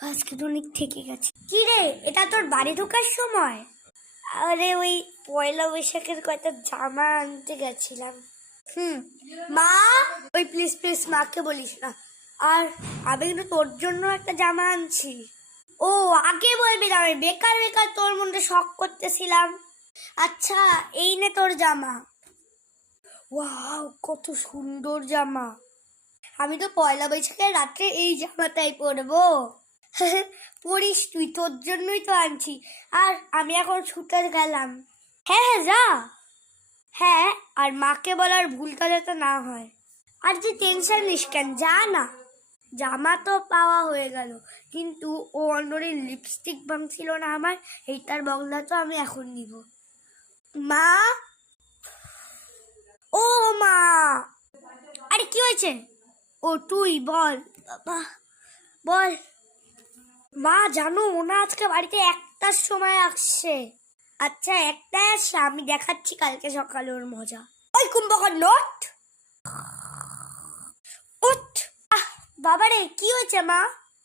আজকে তো অনেক থেকে গেছে। কি রে, এটা তোর বাড়ি ঢোকার সময়? আরে ওই পয়লা বৈশাখের কয়টা জামা আনতে গেছিলাম। মা, ওই প্লিজ প্লিজ মাকে বলিস না। আর আমি কিন্তু তোর জন্য একটা জামা আনছি। ও, আগে বলবি না, আমি বেকার বেকার তোর মধ্যে শখ করতেছিলাম। আচ্ছা, এই নে তোর জামা। ওয়াও, কত সুন্দর জামা। আমি তো পয়লা বৈশাখের রাত্রে এই জামাটাই পরবো। পরিস তুই, তোর জন্যই তো আনছি। আর আমি এখন ছুটে গেলাম। হ্যাঁ হ্যাঁ, যা। হ্যাঁ, আর মাকে বলার ভুলটা যাতে না হয়। আর তুই টেনশন নিস কেন, যা না। জামা তো পাওয়া হয়ে গেল, কিন্তু ও অলরেডি লিপস্টিক ভাঙছিল না আমার, এইটার বগলা তো আমি এখন নিব। মা, ও মা। আরে কি হয়েছে? ও তুই বল বাবা, বল। মা জানো, ওনা আজকে বাড়িতে 1টার সময় আসছে। আচ্ছা, 1টায় আসছে, আমি দেখাচ্ছি কালকে সকালে ওর মজা। ওই কুম্ভকর্ণ নোট উঠ। বাবারে, কি হয়েছে মা?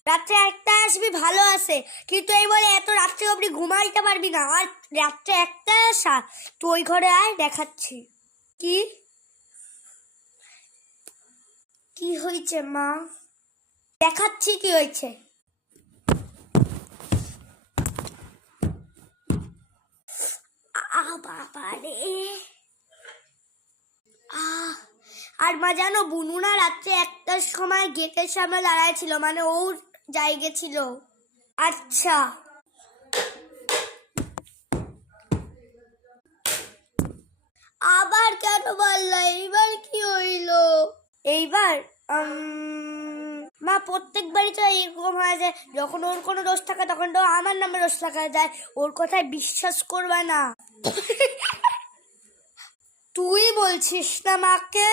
রাত্রে 1টায় আসবি ভালো আছে, কিন্তু এই বলে এত রাত্রে অবধি ঘুমাইতে পারবি না। আর রাত্রে 1টায় আসা, তুই ওই ঘরে আয়, দেখাচ্ছি। কি কি হয়েছে মা? দেখাচ্ছি কি হয়েছে। বাবারে। আর মা জানো, বুনুনা রাত্রে 1টার সময় গেটের সামনে দাঁড়ায় ছিল, মানে ও যাই গেছিল। আচ্ছা, আবার কেন বললো? এইবার কি হইলো? এইবার মা, প্রত্যেকবারই তো এরকম হয় যে যখন ওর কোনো দোষ থাকে তখন তো আমার নামে দোষ লাগা যায়। ওর কথায় বিশ্বাস করবা না। তুই বলছিস না মাকে?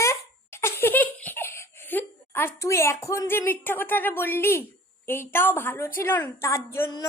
আর তুই এখন যে মিথ্যা কথাটা বললি, এইটাও ভালো ছিল না তার জন্য।